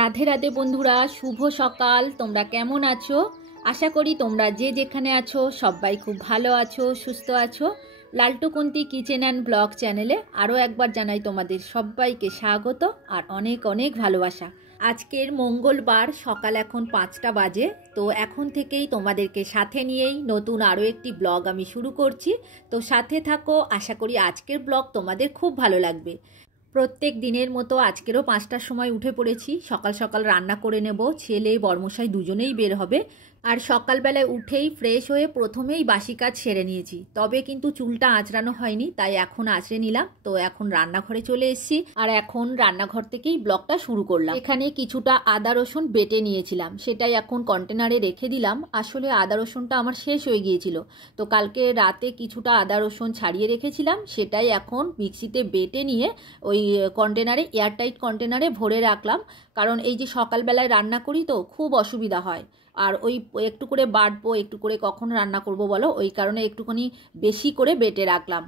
রাধে রাধে বন্ধুরা, শুভ সকাল। তোমরা কেমন আছো? আশা করি তোমরা যে যেখানে আছো সবাই খুব ভালো আছো, সুস্থ আছো। লালটুকুন্তি কিচেন অ্যান্ড ব্লগ চ্যানেলে আরও একবার জানাই তোমাদের সবাইকে স্বাগত আর অনেক অনেক ভালোবাসা। আজকের মঙ্গলবার, সকাল এখন 5টা বাজে। তো এখন থেকেই তোমাদেরকে সাথে নিয়েই নতুন আরও একটি ব্লগ আমি শুরু করছি। তো সাথে থাকো, আশা করি আজকের ব্লগ তোমাদের খুব ভালো লাগবে। প্রত্যেক দিনের মতো আজকেরও 5টার সময় উঠে পড়েছি। সকাল সকাল রান্না করে নেব, ছেলে বর্মশাই দুজনেই বের হবে। আর সকালবেলায় উঠেই ফ্রেশ হয়ে প্রথমেই বাসি কাজ সেরে নিয়েছি, তবে কিন্তু চুলটা আঁচড়ানো হয়নি, তাই এখন আঁচড়ে নিলাম। তো এখন রান্নাঘরে চলে এসেছি আর এখন রান্নাঘর থেকেই ব্লগটা শুরু করলাম। এখানে কিছুটা আদা রসুন বেটে নিয়েছিলাম, সেটাই এখন কন্টেনারে রেখে দিলাম। আসলে আদা রসুনটা আমার শেষ হয়ে গিয়েছিল, তো কালকে রাতে কিছুটা আদা রসুন ছাড়িয়ে রেখেছিলাম, সেটাই এখন মিক্সিতে বেটে নিয়ে ওই কন্টেনারে, এয়ারটাইট কন্টেনারে ভরে রাখলাম। কারণ এই যে সকালবেলায় রান্না করি তো খুব অসুবিধা হয়, আর ওই একটু করে বাটবো, একটু করে কখন রান্না করব বলো, ওই কারণে একটুখানি বেশি করে বেটে রাখলাম।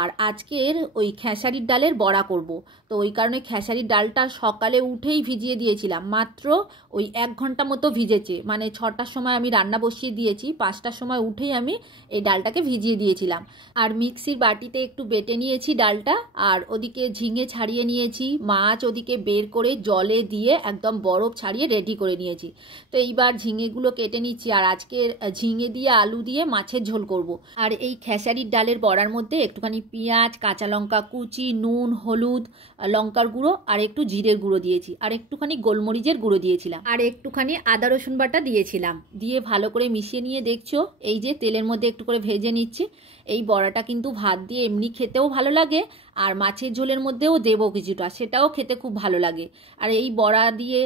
আর আজকের ওই খেসারির ডালের বড়া করব, তো ওই কারণে খেসারির ডালটা সকালে উঠেই ভিজিয়ে দিয়েছিলাম। মাত্র ওই 1 ঘন্টা মতো ভিজেছে, মানে 6টার সময় আমি রান্না বসিয়ে দিয়েছি, 5টার সময় উঠেই আমি এই ডালটাকে ভিজিয়ে দিয়েছিলাম। আর মিক্সির বাটিতে একটু বেটে নিয়েছি ডালটা, আর ওদিকে ঝিঙে ছাড়িয়ে নিয়েছি, মাছ ওদিকে বের করে জলে দিয়ে একদম বরফ ছাড়িয়ে রেডি করে নিয়েছি। তো এইবার ঝিঙেগুলো কেটে নিচ্ছি, আর আজকে ঝিঙে দিয়ে আলু দিয়ে মাছের ঝোল করব। আর এই খেসারির ডালের বড়ার মধ্যে একটুখানি পেঁয়াজ, কাঁচা লঙ্কা কুচি, নুন, হলুদ, লঙ্কার গুঁড়ো আর একটু জিরের গুঁড়ো দিয়েছি, আর একটুখানি গোলমরিচের গুঁড়ো দিয়েছিলাম, আর একটুখানি আদা রসুন বাটা দিয়েছিলাম। দিয়ে ভালো করে মিশিয়ে নিয়ে দেখছো এই যে তেলের মধ্যে একটু করে ভেজে নিচ্ছি। এই বড়াটা কিন্তু ভাত দিয়ে এমনি খেতেও ভালো লাগে, আর মাছের ঝোলের মধ্যেও দেবো কিছুটা, সেটাও খেতে খুব ভালো লাগে। আর এই বড়া দিয়ে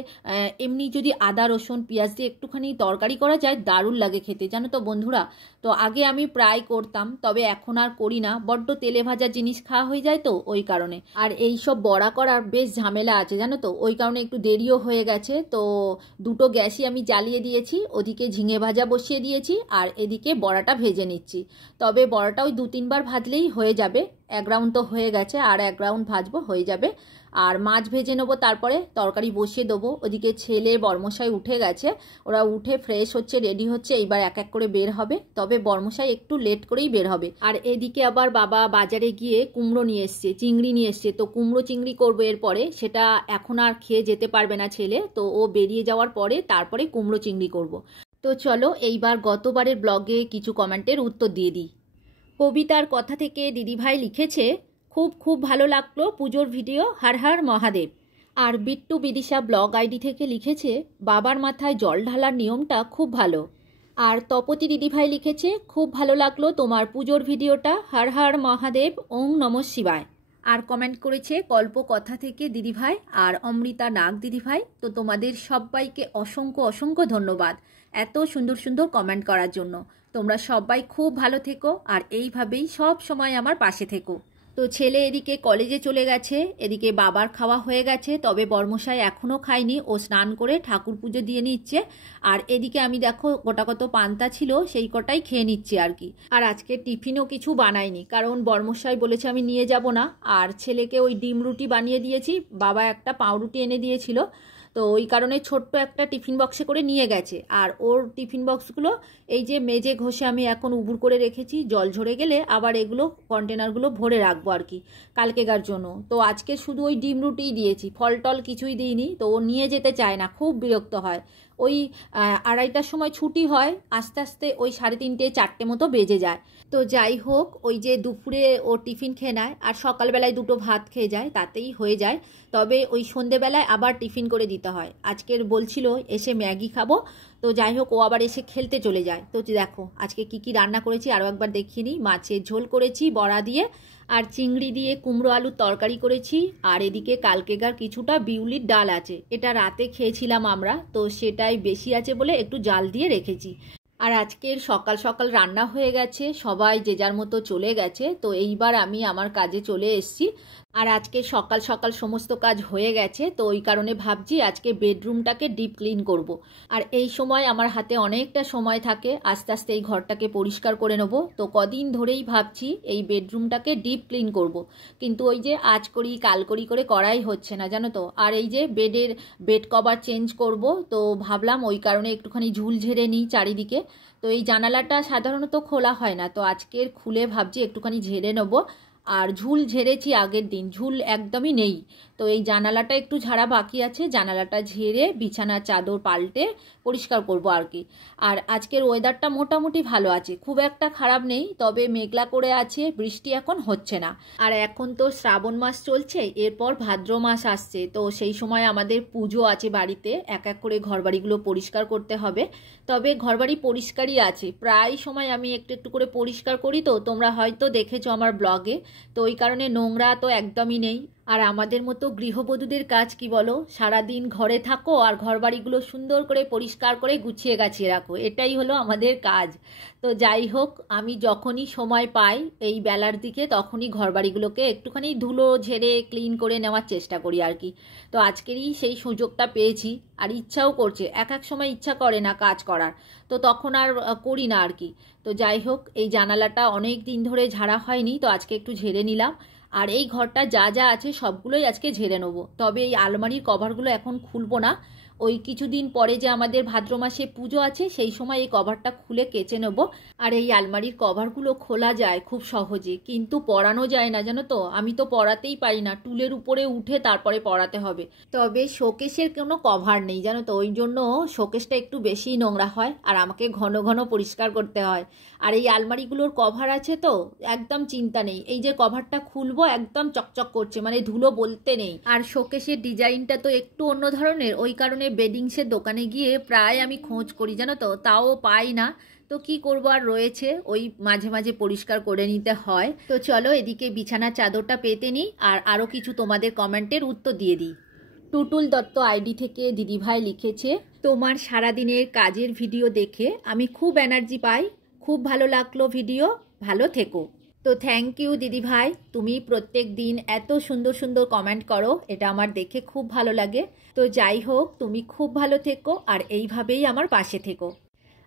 এমনি যদি আদা রসুন পেঁয়াজ দিয়ে একটুখানি তরকারি করা যায়, দারুণ লাগে খেতে, জানো তো বন্ধুরা। তো আগে আমি প্রায় করতাম, তবে এখন আর করি না, বড্ড তেলে ভাজা জিনিস খাওয়া হয়ে যায় তো ওই কারণে। আর এই সব বড়া করার বেশ ঝামেলা আছে জানো তো, ওই কারণে একটু দেরিও হয়ে গেছে। তো দুটো গ্যাসই আমি জ্বালিয়ে দিয়েছি, ওদিকে ঝিঙে ভাজা বসিয়ে দিয়েছি আর এদিকে বড়াটা ভেজে নিচ্ছি। তবে বড়াটা ওই 2-3 বার ভাজলেই হয়ে যাবে। 1 রাউন্ড তো হয়ে গেছে, আর 1 রাউন্ড ভাজবো, হয়ে যাবে। আর মাছ ভেজে নেবো, তারপরে তরকারি বসিয়ে দেবো। ওদিকে ছেলে বর্মশাই উঠে গেছে, ওরা উঠে ফ্রেশ হচ্ছে, রেডি হচ্ছে, এইবার এক এক করে বের হবে। তবে বর্মশাই একটু লেট করেই বের হবে। আর এদিকে আবার বাবা বাজারে গিয়ে কুমড়ো নিয়ে এসছে, চিংড়ি নিয়ে এসছে, তো কুমড়ো চিংড়ি করবো এরপরে। সেটা এখন আর খেয়ে যেতে পারবে না ছেলে, তো ও বেরিয়ে যাওয়ার পরে তারপরে কুমড়ো চিংড়ি করব। তো চলো এইবার গতবারের ব্লগে কিছু কমেন্টের উত্তর দিয়ে দিই। কবিতার কথা থেকে দিদিভাই লিখেছে, খুব খুব ভালো লাগলো পুজোর ভিডিও, হর হর মহাদেব। আর বিট্টু বিদিশা ব্লগ আইডি থেকে লিখেছে, বাবার মাথায় জল ঢালার নিয়মটা খুব ভালো। আর তপতি দিদিভাই লিখেছে, খুব ভালো লাগলো তোমার পুজোর ভিডিওটা, হর হর মহাদেব, ওং নমঃ শিবায়। আর কমেন্ট করেছে কল্প কথা থেকে দিদিভাই আর অমৃতা নাগ দিদিভাই। তো তোমাদের সবাইকে অসংখ্য অসংখ্য ধন্যবাদ এত সুন্দর সুন্দর কমেন্ট করার জন্য। তোমরা সবাই খুব ভালো থেকো আর এইভাবেই সব সময় আমার পাশে থেকো। তো ছেলে এদিকে কলেজে চলে গেছে, এদিকে বাবার খাওয়া হয়ে গেছে, তবে বর্মশাই এখনও খায়নি, ও স্নান করে ঠাকুর পুজো দিয়ে নিচ্ছে। আর এদিকে আমি দেখো গোটা কত পান্তা ছিল, সেই কটাই খেয়ে নিচ্ছি আর কি। আর আজকে টিফিনও কিছু বানাইনি, কারণ বর্মশাই বলেছে আমি নিয়ে যাব না। আর ছেলেকে ওই ডিম রুটি বানিয়ে দিয়েছি, বাবা একটা পাউরুটি এনে দিয়েছিল, তো ওই কারণে ছোট্ট একটা টিফিন বক্সে করে নিয়ে গেছে। আর ওর টিফিন বক্সগুলো এই যে মেজে ঘষে আমি এখন উবুর করে রেখেছি, জল ঝরে গেলে আবার এগুলো কন্টেনারগুলো ভরে রাখবো আর কি কালকেকার জন্য। তো আজকে শুধু ওই ডিম রুটিই দিয়েছি, ফল টল কিছুই দিইনি। তো ও নিয়ে যেতে চায় না, খুব বিরক্ত হয়। ওই 2:30টার সময় ছুটি হয়, আস্তে আস্তে ওই 3:30 4টে মতো বেজে যায়। তো যাই হোক, ওই যে দুপুরে ও টিফিন খেয়ে নেয় আর সকালবেলায় 2টো ভাত খেয়ে যায়, তাতেই হয়ে যায়। তবে ওই সন্ধেবেলায় আবার টিফিন করে দিতে হয়। আজকের বলছিল এসে ম্যাগি খাবো, তো যাই হোক ও আবার এসে খেলতে চলে যায়। তো দেখো আজকে কি কি রান্না করেছি আরও একবার দেখিয়ে নিই। মাছের ঝোল করেছি বড়া দিয়ে, আর চিংড়ি দিয়ে কুমড়ো আলুর তরকারি করেছি। আর এদিকে কালকেকার কিছুটা বিউলির ডাল আছে, এটা রাতে খেয়েছিলাম আমরা, তো সেটাই বেশি আছে বলে একটু জাল দিয়ে রেখেছি। আর আজকের সকাল সকাল রান্না হয়ে গেছে, সবাই যে যার মতো চলে গেছে। তো এইবার আমি আমার কাজে চলে এসেছি। আর আজকে সকাল সকাল সমস্ত কাজ হয়ে গেছে, তো ওই কারণে ভাবছি আজকে বেডরুমটাকে ডিপ ক্লিন করব। আর এই সময় আমার হাতে অনেকটা সময় থাকে, আস্তে আস্তে এই ঘরটাকে পরিষ্কার করে নেব। তো কদিন ধরেই ভাবছি এই বেডরুমটাকে ডিপ ক্লিন করব, কিন্তু ওই যে আজ করি কাল করি করে করাই হচ্ছে না, জানো তো। আর এই যে বেড কভার চেঞ্জ করব, তো ভাবলাম ওই কারণে একটুখানি ঝুল ঝেড়ে নিই চারিদিকে। তো এই জানালাটা সাধারণত খোলা হয় না, তো আজকের খুলে ভাবছি একটুখানি ঝেড়ে নেবো। আর ঝুল ঝেড়েছি আগের দিন, ঝুল একদমই নেই। তো এই জানালাটা একটু ঝাড়া বাকি আছে, জানালাটা ঝেড়ে বিছানার চাদর পাল্টে পরিষ্কার করব আর কি। আর আজকের ওয়েদারটা মোটামুটি ভালো আছে, খুব একটা খারাপ নেই, তবে মেঘলা করে আছে, বৃষ্টি এখন হচ্ছে না। আর এখন তো শ্রাবণ মাস চলছে, এরপর ভাদ্র মাস আসছে, তো সেই সময় আমাদের পুজো আছে বাড়িতে, এক এক করে ঘরবাড়িগুলো পরিষ্কার করতে হবে। তবে ঘরবাড়ি পরিষ্কারই আছে, প্রায় সময় আমি একটু একটু করে পরিষ্কার করি, তো তোমরা হয়তো দেখেছো আমার ব্লগে। তো ওই কারণে নোংরা তো একদমই নেই। আর আমাদের মতো গৃহবধূদের কাজ কি বলো, সারাদিন ঘরে থাকো আর ঘরবাড়িগুলো সুন্দর করে পরিষ্কার করে গুছিয়ে গাছিয়ে রাখো, এটাই হলো আমাদের কাজ। তো যাই হোক, আমি যখনই সময় পাই এই বেলার দিকে তখনই ঘরবাড়িগুলোকে একটুখানি ধুলো ঝেড়ে ক্লিন করে নেওয়ার চেষ্টা করি আর কি। তো আজকেরই সেই সুযোগটা পেয়েছি, আর ইচ্ছাও করছে, এক এক সময় ইচ্ছা করে না কাজ করার, তো তখন আর করি না আর কি। তো যাই হোক, এই জানালাটা অনেক দিন ধরে ঝাড়া হয়নি, তো আজকে একটু ঝেড়ে নিলাম। আর এই ঘরটা যা যা আছে সবগুলোই আজকে ঝেড়ে নেবো। তবে এই আলমারির কভারগুলো এখন খুলবো না, ওই কিছুদিন পরে যে আমাদের ভাদ্র মাসে পুজো আছে সেই সময় এই কভারটা খুলে কেচে নেবো। আর এই আলমারির কভারগুলো খোলা যায় খুব সহজে, কিন্তু পরানো যায় না, জানো তো। আমি তো পরাতেই পারি না, টুলের উপরে উঠে তারপরে পরাতে হবে। তবে শোকেসের কোনো কভার নেই, জানো তো, ওই জন্য শোকেসটা একটু বেশিই নোংরা হয় আর আমাকে ঘন ঘন পরিষ্কার করতে হয়। আর এই আলমারিগুলোর কভার আছে তো একদম চিন্তা নেই, এই যে কভারটা খুলবো একদম চকচক করছে, মানে ধুলো বলতে নেই। আর শোকেসের ডিজাইনটা তো একটু অন্য ধরনের, ওই কারণে বেডিংসের দোকানে গিয়ে প্রায় আমি খোঁজ করি, জানো তো, তাও পাই না। তো কি করবো, আর রয়েছে, ওই মাঝে মাঝে পরিষ্কার করে নিতে হয়। তো চলো এদিকে বিছানার চাদরটা পেতে নিই আর আরও কিছু তোমাদের কমেন্টের উত্তর দিয়ে দিই। টুটুল দত্ত আইডি থেকে দিদিভাই লিখেছে, তোমার সারাদিনের কাজের ভিডিও দেখে আমি খুব এনার্জি পাই, খুব ভালো লাগলো ভিডিও, ভালো থেকো। তো থ্যাংক ইউ দিদিভাই, তুমি প্রত্যেক দিন এত সুন্দর সুন্দর কমেন্ট করো, এটা আমার দেখে খুব ভালো লাগে। তো যাই হোক, তুমি খুব ভালো থেকো আর এইভাবেই আমার পাশে থেকো।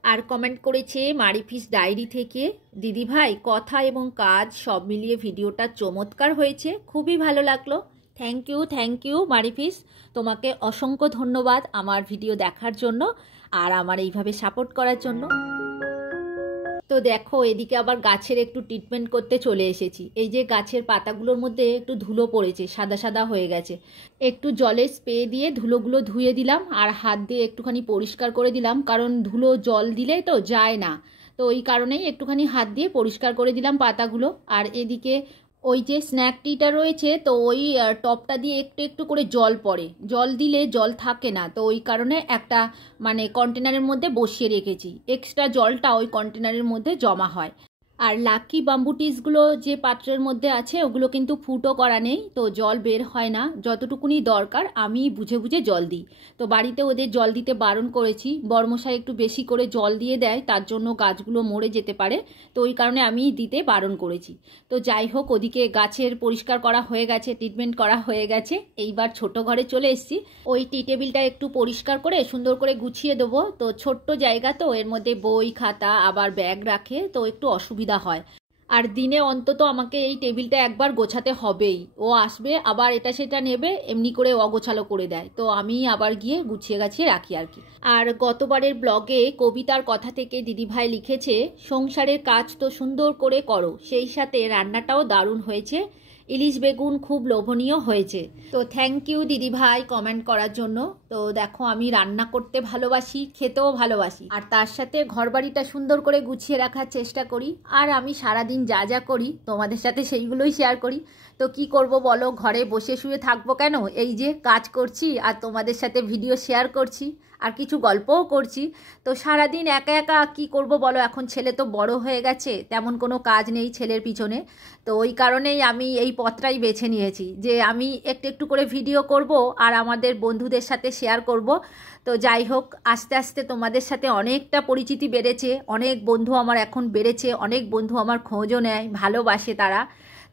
আর কমেন্ট করেছে মারিফিস ডায়েরি থেকে, দিদিভাই কথা এবং কাজ সব মিলিয়ে ভিডিওটা চমৎকার হয়েছে, খুবই ভালো লাগলো। থ্যাংক ইউ মারিফিস, তোমাকে অসংখ্য ধন্যবাদ আমার ভিডিও দেখার জন্য আর আমার এইভাবে সাপোর্ট করার জন্য। তো দেখো এদিকে আবার গাছের একটু ট্রিটমেন্ট করতে চলে এসেছি। এই যে গাছের পাতাগুলোর মধ্যে একটু ধুলো পড়েছে, সাদা সাদা হয়ে গেছে, একটু জলের স্প্রে দিয়ে ধুলোগুলো ধুয়ে দিলাম আর হাত দিয়ে একটুখানি পরিষ্কার করে দিলাম, কারণ ধুলো জল দিলে তো যায় না, তো ওই কারণেই একটুখানি হাত দিয়ে পরিষ্কার করে দিলাম পাতাগুলো। আর এদিকে ওই যে স্ন্যাক টিটা রয়েছে, তো ওই টপটা দিয়ে একটু একটু করে জল পড়ে, জল দিলে জল থাকে না, তো ওই কারণে একটা মানে কন্টেনারের মধ্যে বসিয়ে রেখেছি, এক্সট্রা জলটা ওই কন্টেনারের মধ্যে জমা হয়। আর লাকি বাম্বু টিসগুলো যে পাত্রের মধ্যে আছে ওগুলো কিন্তু ফুটো করা নেই, তো জল বের হয় না, যতটুকুনি দরকার আমি বুঝে বুঝে জল দিই। তো বাড়িতে ওদের জল দিতে বারণ করেছি, বড়মশাই একটু বেশি করে জল দিয়ে দেয়, তার জন্য গাছগুলো মরে যেতে পারে, তো ওই কারণে আমি দিতে বারণ করেছি। তো যাই হোক, ওদিকে গাছের পরিষ্কার করা হয়ে গেছে, ট্রিটমেন্ট করা হয়ে গেছে, এইবার ছোট ঘরে চলে এসেছি। ওই টি টেবিলটা একটু পরিষ্কার করে সুন্দর করে গুছিয়ে দেবো, তো ছোট্ট জায়গা তো, এর মধ্যে বই খাতা আবার ব্যাগ রাখে, তো একটু অসুবিধা হয়। আর দিনে অন্তত আমাকে এই টেবিলটা একবার গোছাতে হবেই, ও আসবে আবার এটা সেটা নেবে, এমনি করে অগোছালো করে দেয়, তো আমি আবার গিয়ে গুছিয়ে গাছিয়ে রাখি আর কি। আর গতবারের ব্লগে কবিতার কথা থেকে দিদিভাই লিখেছে, সংসারের কাজ তো সুন্দর করে করো, সেই সাথে রান্নাটাও দারুণ হয়েছে, ইলিশ বেগুন খুব লোভনীয় হয়েছে। তো থ্যাংক ইউ দিদিভাই কমেন্ট করার জন্য। তো দেখো আমি রান্না করতে ভালোবাসি, খেতেও ভালোবাসি, আর তার সাথে ঘরবাড়িটা সুন্দর করে গুছিয়ে রাখার চেষ্টা করি। আর আমি সারাদিন যা যা করি তোমাদের সাথে সেইগুলোই শেয়ার করি। তো কি করব বলো, ঘরে বসে শুয়ে থাকবো কেন, এই যে কাজ করছি আর তোমাদের সাথে ভিডিও শেয়ার করছি আর কিছু গল্পও করছি। তো সারাদিন একা একা কি করব বলো, এখন ছেলে তো বড় হয়ে গেছে, তেমন কোনো কাজ নেই ছেলের পিছনে, তো ওই কারণেই আমি এই পথটাই বেছে নিয়েছি যে আমি একটু একটু করে ভিডিও করব আর আমাদের বন্ধুদের সাথে শেয়ার করব। তো যাই হোক, আস্তে আস্তে তোমাদের সাথে অনেকটা পরিচিতি বেড়েছে, অনেক বন্ধু আমার এখন বেড়েছে, অনেক বন্ধু আমার খোঁজও নেয়, ভালোবাসে তারা।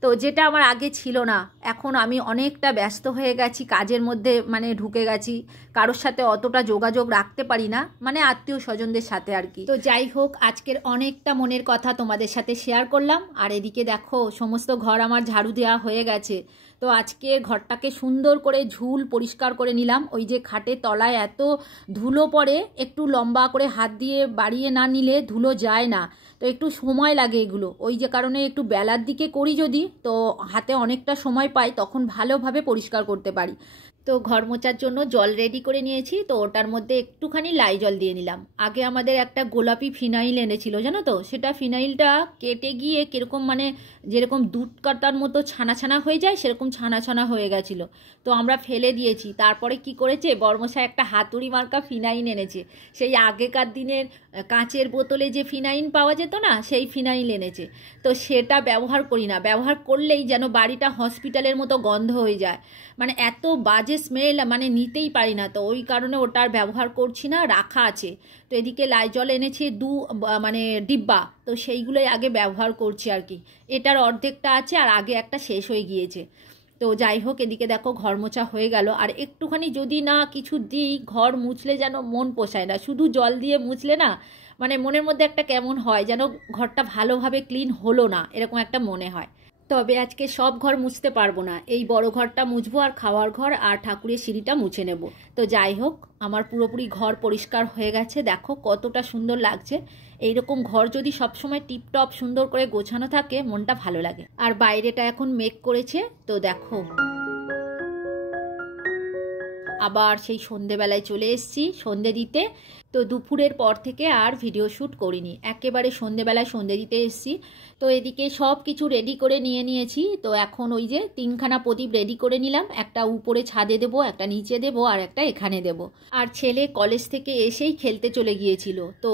তো যেটা আমার আগে ছিল না। এখন আমি অনেকটা ব্যস্ত হয়ে গেছি, কাজের মধ্যে মানে ঢুকে গেছি, কারোর সাথে অতটা যোগাযোগ রাখতে পারি না, মানে আত্মীয় স্বজনদের সাথে আর কি। তো যাই হোক, আজকের অনেকটা মনের কথা তোমাদের সাথে শেয়ার করলাম। আর এদিকে দেখো সমস্ত ঘর আমার ঝাড়ু দেওয়া হয়ে গেছে। তো আজকে ঘরটাকে সুন্দর করে ঝুল পরিষ্কার করে নিলাম। ওই যে খাটের তলায় এত ধুলো পড়ে, একটু লম্বা করে হাত দিয়ে বাড়িয়ে না নিলে ধুলো যায় না, তো একটু সময় লাগে এগুলো। ওই যে কারণে একটু বেলার দিকে করি যদি, তো হাতে অনেকটা সময় পাই, তখন ভালোভাবে পরিষ্কার করতে পারি। তো ঘর মোছার জন্য জল রেডি করে নিয়েছি, তো ওটার মধ্যে একটুখানি লাইজল দিয়ে নিলাম। আগে আমাদের একটা গোলাপি ফিনাইল এনেছিল জানো তো, সেটা ফিনাইলটা কেটে গিয়ে কীরকম মানে যেরকম দুধ কাটার মতো ছানা ছানা হয়ে যায়, সেরকম ছানা ছানা হয়ে গেছিলো। তো আমরা ফেলে দিয়েছি। তারপরে কি করেছে, বর্মশাই একটা হাতুড়ি মার্কা ফিনাইল এনেছে। সেই আগেকার দিনের কাঁচের বোতলে যে ফিনাইল পাওয়া যেত না, সেই ফিনাইল এনেছে। তো সেটা ব্যবহার করি না, ব্যবহার করলেই যেন বাড়িটা হসপিটালের মতো গন্ধ হয়ে যায়, মানে এত বাজে স্মেল, মানে নিতেই পারি না। তো ওই কারণে ওটার ব্যবহার করছি না, রাখা আছে। তো এদিকে লাইজল এনেছে মানে ডিব্বা, তো সেইগুলোই আগে ব্যবহার করছি আর কি। এটার অর্ধেকটা আছে আর আগে একটা শেষ হয়ে গিয়েছে। তো যাই হোক, এদিকে দেখো ঘর মোছা হয়ে গেল। আর একটুখানি যদি না কিছু দিই, ঘর মুছলে যেন মন পোষায় না। শুধু জল দিয়ে মুছলে না মানে মনের মধ্যে একটা কেমন হয়, যেন ঘরটা ভালোভাবে ক্লিন হলো না, এরকম একটা মনে হয়। তবে আজকে সব ঘর মুছতে পারবো না, এই বড় ঘরটা মুছবো আর খাওয়ার ঘর আর ঠাকুরের সিঁড়িটা মুছে নেব। তো যাই হোক, আমার পুরোপুরি ঘর পরিষ্কার হয়ে গেছে। দেখো কতটা সুন্দর লাগছে। এইরকম ঘর যদি সবসময় টিপটপ সুন্দর করে গোছানো থাকে, মনটা ভালো লাগে। আর বাইরেটা এখন মেঘ করেছে, তো দেখো আবার সেই সন্ধেবেলায় চলে এসেছি সন্ধে দিতে। তো দুপুরের পর থেকে আর ভিডিও শ্যুট করিনি, একেবারে সন্ধেবেলায় সন্ধে দিতে এসেছি। তো এদিকে সব কিছু রেডি করে নিয়েছি। তো এখন ওই যে 3খানা প্রদীপ রেডি করে নিলাম, একটা উপরে ছাদে দেবো, একটা নিচে দেবো, আর একটা এখানে দেবো। আর ছেলে কলেজ থেকে এসেই খেলতে চলে গিয়েছিল, তো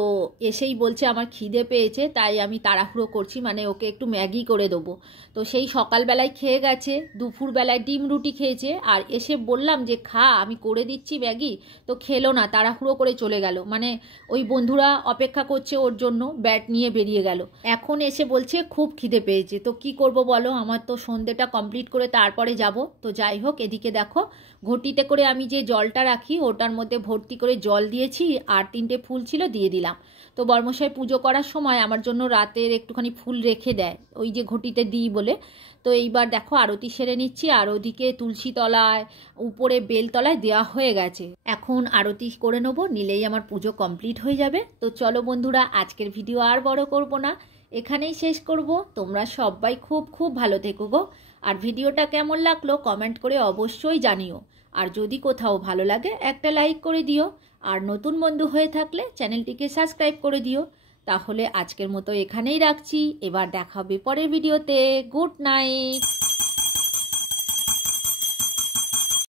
এসেই বলছে আমার খিদে পেয়েছে, তাই আমি তাড়াহুড়ো করছি, মানে ওকে একটু ম্যাগি করে দেবো। তো সেই সকালবেলায় খেয়ে গেছে, দুপুরবেলায় ডিম রুটি খেয়েছে, আর এসে বললাম যে খা, আমি করে দিচ্ছি ম্যাগি, তো খেলো না, তাড়াহুড়ো করে চলে গেল। মানে ওই বন্ধুরা অপেক্ষা করছে ওর জন্য, ব্যাট নিয়ে বেরিয়ে গেল। এখন এসে বলছে খুব খিদে পেয়েছে। তো কি করব বলো, আমার তো সন্ধ্যেটা কমপ্লিট করে তারপরে যাব। তো যাই হোক, এদিকে দেখো ঘটিতে করে আমি যে জলটা রাখি, ওটার মধ্যে ভর্তি করে জল দিয়েছি, আর 3টে ফুল ছিল দিয়ে দিলাম। তো বর্মশাই পুজো করার সময় আমার জন্য রাতের একটুখানি ফুল রেখে দেয়, ওই যে ঘটিতে দিই বলে। তো এইবার দেখো আরতি সেরে নিচ্ছি, আর ওদিকে তুলসী তলায় উপরে বেলতলায় দেওয়া হয়ে গেছে। এখন আরতি করে নেবো, নিলেই আমার পুজো কমপ্লিট হয়ে যাবে। তো চলো বন্ধুরা, আজকের ভিডিও আর বড় করব না, এখানেই শেষ করব। তোমরা সবাই খুব খুব ভালো থেকো গো। আর ভিডিওটা কেমন লাগলো কমেন্ট করে অবশ্যই জানিও। আর যদি কোথাও ভালো লাগে একটা লাইক করে দিও। আর নতুন বন্ধু হয়ে থাকলে চ্যানেলটিকে সাবস্ক্রাইব করে দিও। তাহলে আজকের মতো এখানেই রাখছি, এবার দেখা হবে পরের ভিডিওতে। Good night.